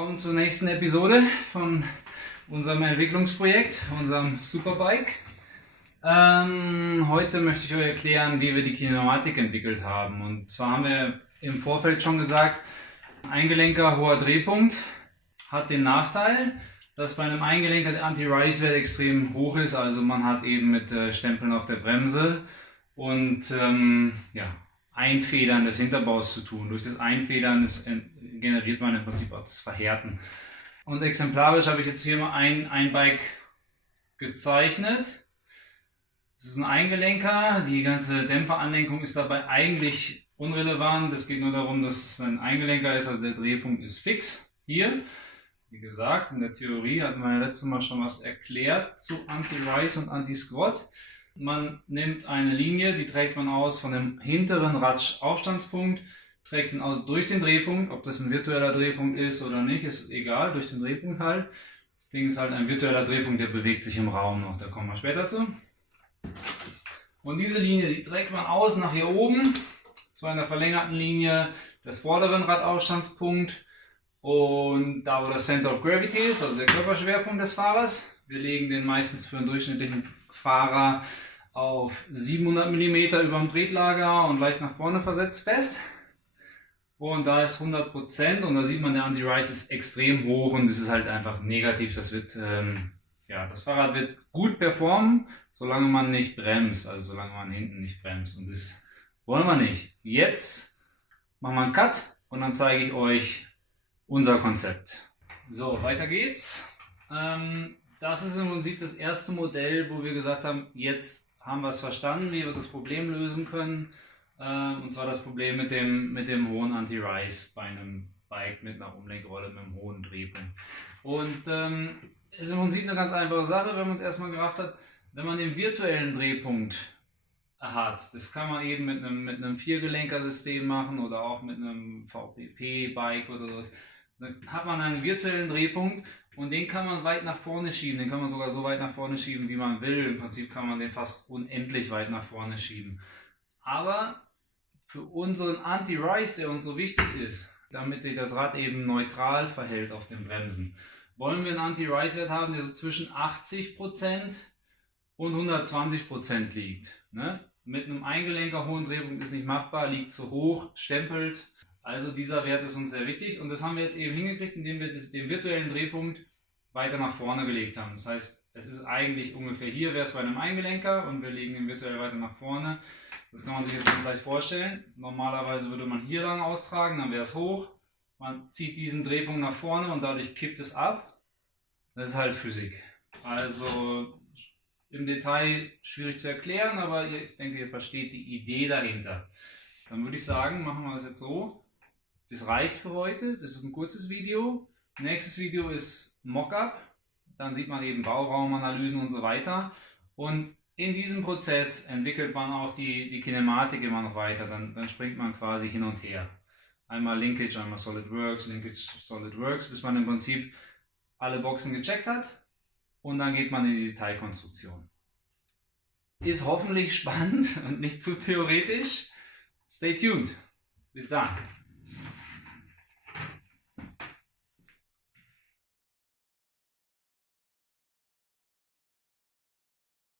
Willkommen zur nächsten Episode von unserem Entwicklungsprojekt, unserem Superbike. Heute möchte ich euch erklären, wie wir die Kinematik entwickelt haben. Und zwar haben wir im Vorfeld schon gesagt, Eingelenker, hoher Drehpunkt hat den Nachteil, dass bei einem Eingelenker der Anti-Rise-Wert extrem hoch ist. Also man hat eben mit Stempeln auf der Bremse und Einfedern des Hinterbaus zu tun. Durch das Einfedern generiert man im Prinzip auch das Verhärten. Und exemplarisch habe ich jetzt hier mal ein Bike gezeichnet. Das ist ein Eingelenker. Die ganze Dämpferanlenkung ist dabei eigentlich unrelevant. Es geht nur darum, dass es ein Eingelenker ist, also der Drehpunkt ist fix hier. Wie gesagt, in der Theorie hatten wir ja letztes Mal schon was erklärt zu Anti-Rise und Anti-Squat. Man nimmt eine Linie, die trägt man aus von dem hinteren Ratsch-Aufstandspunkt, trägt ihn aus durch den Drehpunkt, ob das ein virtueller Drehpunkt ist oder nicht, ist egal, durch den Drehpunkt halt. Das Ding ist halt ein virtueller Drehpunkt, der bewegt sich im Raum noch, da kommen wir später zu. Und diese Linie, die trägt man aus nach hier oben, zu einer verlängerten Linie des vorderen Radaufstandspunkt und da wo das Center of Gravity ist, also der Körperschwerpunkt des Fahrers. Wir legen den meistens für einen durchschnittlichen Fahrer auf 700 mm über dem Tretlager und leicht nach vorne versetzt fest. Und da ist 100% und da sieht man, der Anti-Rise ist extrem hoch und es ist halt einfach negativ. Das wird, das Fahrrad wird gut performen, solange man nicht bremst, also solange man hinten nicht bremst. Und das wollen wir nicht. Jetzt machen wir einen Cut und dann zeige ich euch unser Konzept. So, weiter geht's. Das ist im Prinzip das erste Modell, wo wir gesagt haben, jetzt haben wir es verstanden, wie wir das Problem lösen können. Und zwar das Problem mit dem hohen Anti-Rise bei einem Bike mit einer Umlenkrolle mit einem hohen Drehpunkt. Und ist im Prinzip eine ganz einfache Sache, wenn man es erstmal gerafft hat. Wenn man den virtuellen Drehpunkt hat, das kann man eben mit einem Viergelenker-System machen oder auch mit einem VPP-Bike oder sowas. Dann hat man einen virtuellen Drehpunkt und den kann man weit nach vorne schieben. Den kann man sogar so weit nach vorne schieben, wie man will. Im Prinzip kann man den fast unendlich weit nach vorne schieben. Aber für unseren Anti-Rise, der uns so wichtig ist, damit sich das Rad eben neutral verhält auf den Bremsen, wollen wir einen Anti-Rise-Wert haben, der so zwischen 80% und 120% liegt. Ne? Mit einem Eingelenker hohen Drehpunkt ist nicht machbar, liegt zu hoch, stempelt. Also dieser Wert ist uns sehr wichtig und das haben wir jetzt eben hingekriegt, indem wir den virtuellen Drehpunkt weiter nach vorne gelegt haben. Das heißt, es ist eigentlich ungefähr hier, wäre es bei einem Eingelenker und wir legen ihn virtuell weiter nach vorne. Das kann man sich jetzt ganz leicht vorstellen. Normalerweise würde man hier lang austragen, dann wäre es hoch. Man zieht diesen Drehpunkt nach vorne und dadurch kippt es ab. Das ist halt Physik. Also im Detail schwierig zu erklären, aber ich denke, ihr versteht die Idee dahinter. Dann würde ich sagen, machen wir das jetzt so. Das reicht für heute. Das ist ein kurzes Video. Nächstes Video ist Mockup. Dann sieht man eben Bauraumanalysen und so weiter. Und in diesem Prozess entwickelt man auch die Kinematik immer noch weiter. Dann springt man quasi hin und her. Einmal Linkage, einmal SolidWorks, Linkage, SolidWorks, bis man im Prinzip alle Boxen gecheckt hat. Und dann geht man in die Detailkonstruktion. Ist hoffentlich spannend und nicht zu theoretisch. Stay tuned. Bis dann.